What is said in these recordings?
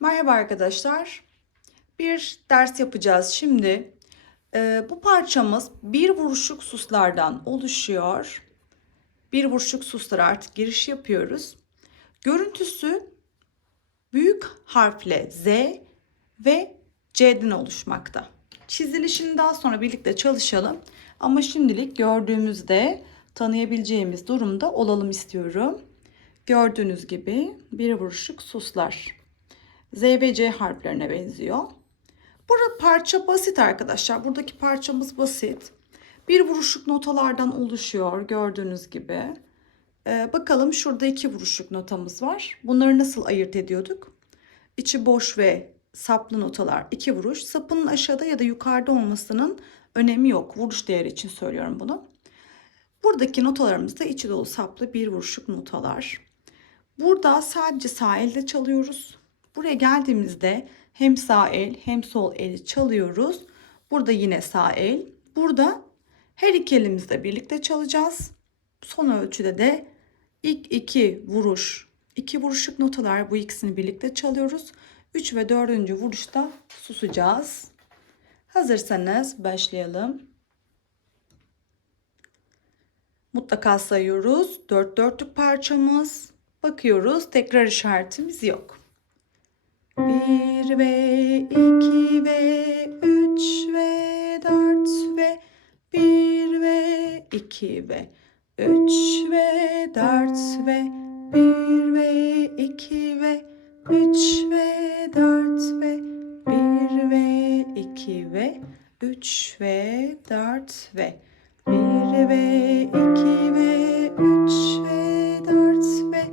Merhaba arkadaşlar. Bir ders yapacağız şimdi. Bu parçamız bir vuruşluk suslardan oluşuyor. Bir vuruşluk suslara artık giriş yapıyoruz. Görüntüsü büyük harfle Z ve C'den oluşmakta. Çizilişini daha sonra birlikte çalışalım. Ama şimdilik gördüğümüzde tanıyabileceğimiz durumda olalım istiyorum. Gördüğünüz gibi bir vuruşluk suslar. Z ve C harflerine benziyor. Burada parça basit arkadaşlar. Buradaki parçamız basit. Bir vuruşluk notalardan oluşuyor gördüğünüz gibi. Bakalım şurada iki vuruşluk notamız var. Bunları nasıl ayırt ediyorduk? İçi boş ve saplı notalar iki vuruş. Sapının aşağıda ya da yukarıda olmasının önemi yok. Vuruş değeri için söylüyorum bunu. Buradaki notalarımız da içi dolu saplı bir vuruşluk notalar. Burada sadece sağ elde çalıyoruz. Buraya geldiğimizde hem sağ el hem sol eli çalıyoruz. Burada yine sağ el. Burada her iki elimizle birlikte çalacağız. Son ölçüde de ilk iki vuruşluk notalar, bu ikisini birlikte çalıyoruz. 3 ve 4. vuruşta susacağız. Hazırsanız başlayalım. Mutlaka sayıyoruz. 4 dörtlük parçamız. Bakıyoruz, tekrar işaretimiz yok. 1 ve 2 ve 3 ve 4 ve 1 ve 2 ve 3 ve 4 ve 1 ve 2 ve 3 ve 4 ve 1 ve 2 ve 3 ve 4 ve 1 ve 2 ve 3 ve 4 ve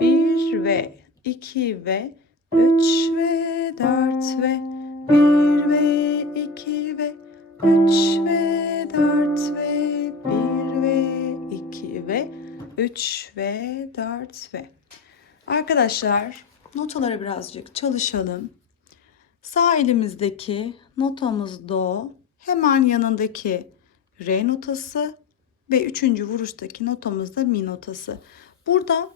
1 ve 2 ve 3 ve 4 ve 1 ve 2 ve 3 ve 4 ve 1 ve 2 ve 3 ve 4 ve. Arkadaşlar, notaları birazcık çalışalım. Sağ elimizdeki notamız do, hemen yanındaki re notası ve 3. vuruştaki notamız da mi notası. Burada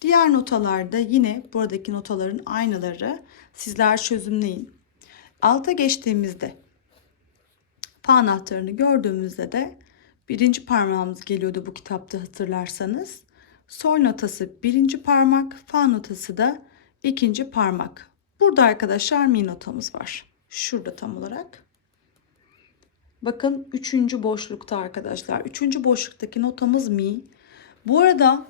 diğer notalarda yine buradaki notaların aynıları. Sizler çözümleyin. Alta geçtiğimizde fa anahtarını gördüğümüzde de birinci parmağımız geliyordu bu kitapta, hatırlarsanız. Sol notası birinci parmak, fa notası da ikinci parmak. Burada arkadaşlar mi notamız var. Şurada tam olarak. Bakın 3. boşlukta arkadaşlar. 3. boşluktaki notamız mi. Bu arada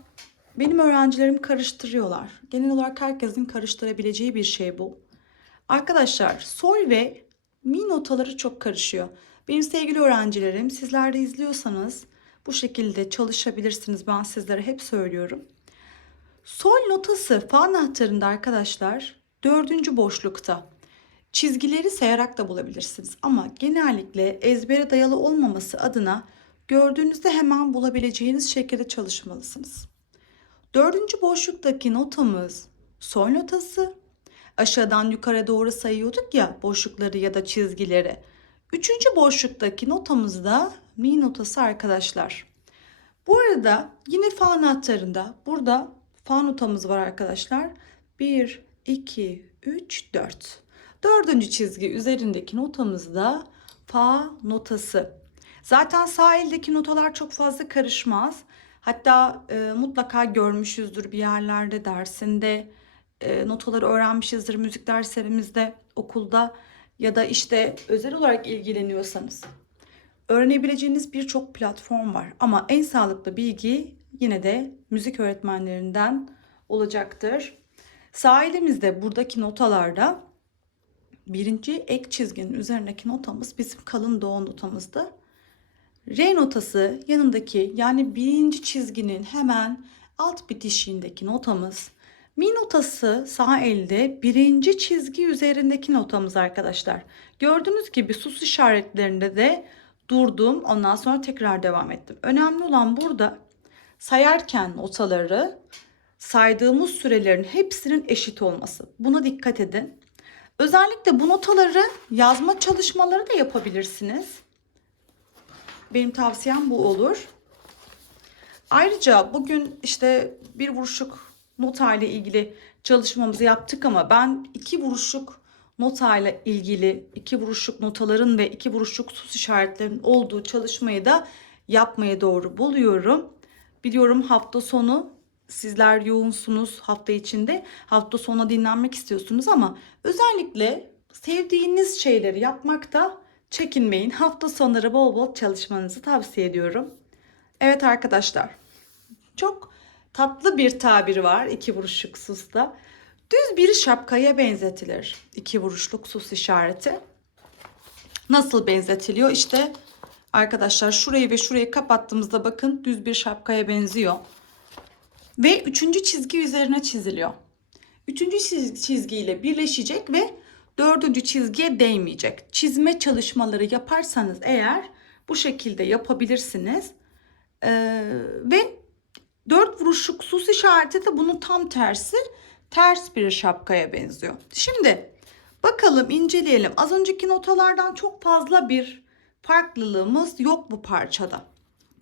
benim öğrencilerim karıştırıyorlar. Genel olarak herkesin karıştırabileceği bir şey bu. Arkadaşlar sol ve mi notaları çok karışıyor. Benim sevgili öğrencilerim, sizler de izliyorsanız bu şekilde çalışabilirsiniz. Ben sizlere hep söylüyorum. Sol notası fa anahtarında arkadaşlar 4. boşlukta. Çizgileri sayarak da bulabilirsiniz ama genellikle ezbere dayalı olmaması adına gördüğünüzde hemen bulabileceğiniz şekilde çalışmalısınız. 4. boşluktaki notamız sol notası. Aşağıdan yukarı doğru sayıyorduk ya boşlukları ya da çizgileri. 3. boşluktaki notamız da mi notası arkadaşlar. Bu arada yine fa anahtarında burada fa notamız var arkadaşlar. 1, 2, 3, 4. 4. çizgi üzerindeki notamız da fa notası. Zaten sağ eldeki notalar çok fazla karışmaz. Hatta mutlaka görmüşüzdür bir yerlerde, dersinde notaları öğrenmişizdir müzik derslerimizde, okulda ya da işte özel olarak ilgileniyorsanız. Öğrenebileceğiniz birçok platform var ama en sağlıklı bilgi yine de müzik öğretmenlerinden olacaktır. Sağ elimizde buradaki notalarda birinci ek çizginin üzerindeki notamız bizim kalın do notamızdı. Re notası yanındaki, yani birinci çizginin hemen alt bitişiğindeki notamız. Mi notası sağ elde birinci çizgi üzerindeki notamız arkadaşlar. Gördüğünüz gibi sus işaretlerinde de durdum. Ondan sonra tekrar devam ettim. Önemli olan burada sayarken notaları saydığımız sürelerin hepsinin eşit olması. Buna dikkat edin. Özellikle bu notaları yazma çalışmaları da yapabilirsiniz. Benim tavsiyem bu olur. Ayrıca bugün işte bir vuruşluk nota ile ilgili çalışmamızı yaptık ama ben 2 vuruşluk notayla ilgili 2 vuruşluk notaların ve 2 vuruşluk sus işaretlerinin olduğu çalışmayı da yapmaya doğru buluyorum. Biliyorum hafta sonu sizler yoğunsunuz hafta içinde. Hafta sonu dinlenmek istiyorsunuz ama özellikle sevdiğiniz şeyleri yapmakta çekinmeyin. Hafta sonları bol bol çalışmanızı tavsiye ediyorum. Evet arkadaşlar, çok tatlı bir tabir var 2 vuruşluk susta. Düz bir şapkaya benzetilir 2 vuruşluk sus işareti. Nasıl benzetiliyor? İşte arkadaşlar şurayı ve şurayı kapattığımızda bakın düz bir şapkaya benziyor. Ve 3. çizgi üzerine çiziliyor. 3. çizgiyle birleşecek ve 4. çizgiye değmeyecek. Çizme çalışmaları yaparsanız eğer bu şekilde yapabilirsiniz. Ve 4 vuruşluk sus işareti de bunun tam tersi. Ters bir şapkaya benziyor. Şimdi bakalım inceleyelim. Az önceki notalardan çok fazla bir farklılığımız yok bu parçada.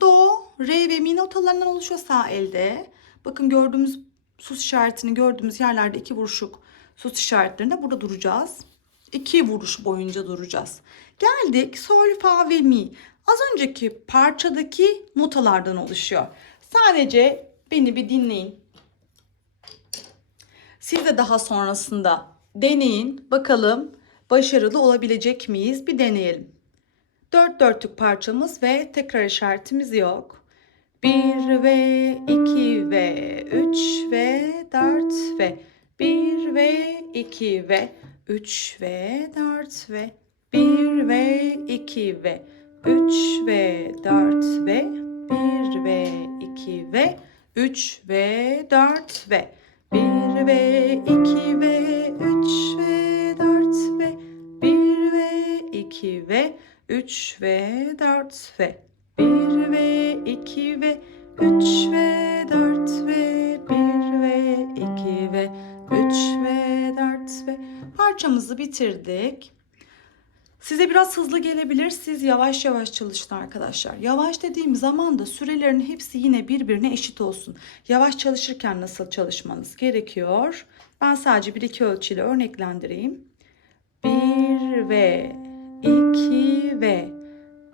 Do, re ve mi notalarından oluşuyor sağ elde. Bakın gördüğümüz sus işaretini gördüğümüz yerlerde 2 vuruşluk sus işaretlerinde burada duracağız. 2 vuruş boyunca duracağız. Geldik sol, fa ve mi. Az önceki parçadaki notalardan oluşuyor. Sadece beni bir dinleyin. Siz de daha sonrasında deneyin. Bakalım başarılı olabilecek miyiz? Bir deneyelim. 4/4'lük parçamız ve tekrar işaretimiz yok. 1 ve 2 ve 3 ve 4 ve 1 ve 2 ve 3 ve 4 ve 1 ve 2 ve 3 ve 4 ve 1 ve 2 ve 3 ve 4 ve 1 ve 2 ve 3 ve 4 ve 1 ve 2 ve 3 ve 4 ve 1 ve 2 ve 3 ve 4 ve 1 ve 2 ve 3 ve 4 ve parçamızı bitirdik. Size biraz hızlı gelebilir. Siz yavaş yavaş çalışın arkadaşlar. Yavaş dediğim zaman da sürelerin hepsi yine birbirine eşit olsun. Yavaş çalışırken nasıl çalışmanız gerekiyor? Ben sadece 1-2 ölçüyle örneklendireyim. 1 ve 2 ve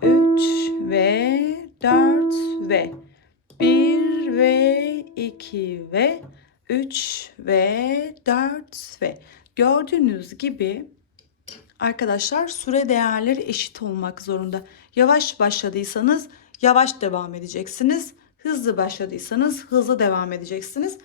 3 ve 4 ve 1 ve 2 ve 3 ve 4 ve gördüğünüz gibi arkadaşlar süre değerleri eşit olmak zorunda. Yavaş başladıysanız yavaş devam edeceksiniz. Hızlı başladıysanız hızlı devam edeceksiniz.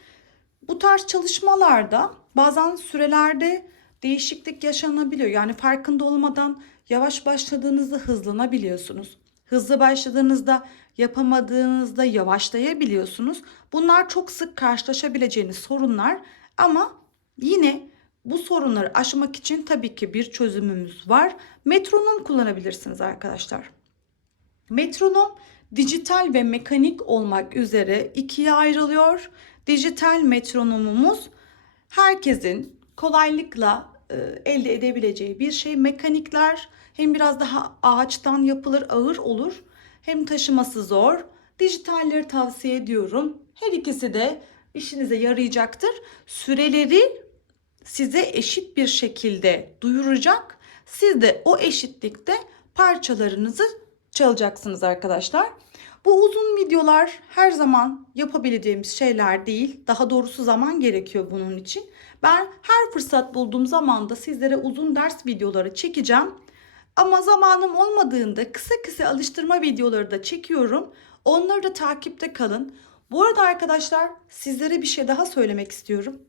Bu tarz çalışmalarda bazen sürelerde değişiklik yaşanabiliyor. Yani farkında olmadan yavaş başladığınızda hızlanabiliyorsunuz. Hızlı başladığınızda yapamadığınızda yavaşlayabiliyorsunuz. Bunlar çok sık karşılaşabileceğiniz sorunlar ama yine bu sorunları aşmak için tabii ki bir çözümümüz var. Metronom kullanabilirsiniz arkadaşlar. Metronom dijital ve mekanik olmak üzere ikiye ayrılıyor. Dijital metronomumuz herkesin kolaylıkla elde edebileceği bir şey. Mekanikler hem biraz daha ağaçtan yapılır, ağır olur, hem taşıması zor. Dijitalleri tavsiye ediyorum. Her ikisi de işinize yarayacaktır. Süreleri size eşit bir şekilde duyuracak. Siz de o eşitlikte parçalarınızı çalacaksınız arkadaşlar. Bu uzun videolar her zaman yapabileceğimiz şeyler değil. Daha doğrusu zaman gerekiyor bunun için. Ben her fırsat bulduğum zaman da sizlere uzun ders videoları çekeceğim. Ama zamanım olmadığında kısa kısa alıştırma videoları da çekiyorum. Onları da takipte kalın. Bu arada arkadaşlar sizlere bir şey daha söylemek istiyorum.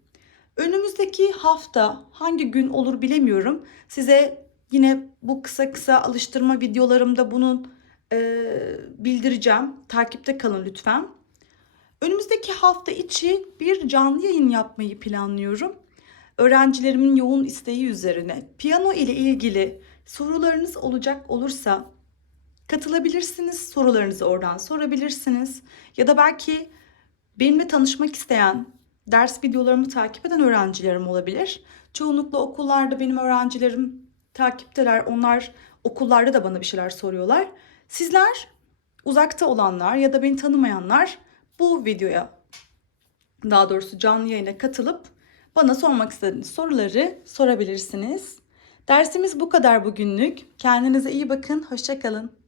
Önümüzdeki hafta hangi gün olur bilemiyorum. Size yine bu kısa kısa alıştırma videolarımda bunun bildireceğim. Takipte kalın lütfen. Önümüzdeki hafta içi bir canlı yayın yapmayı planlıyorum. Öğrencilerimin yoğun isteği üzerine piyano ile ilgili sorularınız olacak olursa katılabilirsiniz. Sorularınızı oradan sorabilirsiniz. Ya da belki benimle tanışmak isteyen, ders videolarımı takip eden öğrencilerim olabilir. Çoğunlukla okullarda benim öğrencilerim takipteler. Onlar okullarda da bana bir şeyler soruyorlar. Sizler uzakta olanlar ya da beni tanımayanlar bu videoya, daha doğrusu canlı yayına katılıp Bana sormak istediğiniz soruları sorabilirsiniz. Dersimiz bu kadar bugünlük. Kendinize iyi bakın. Hoşça kalın.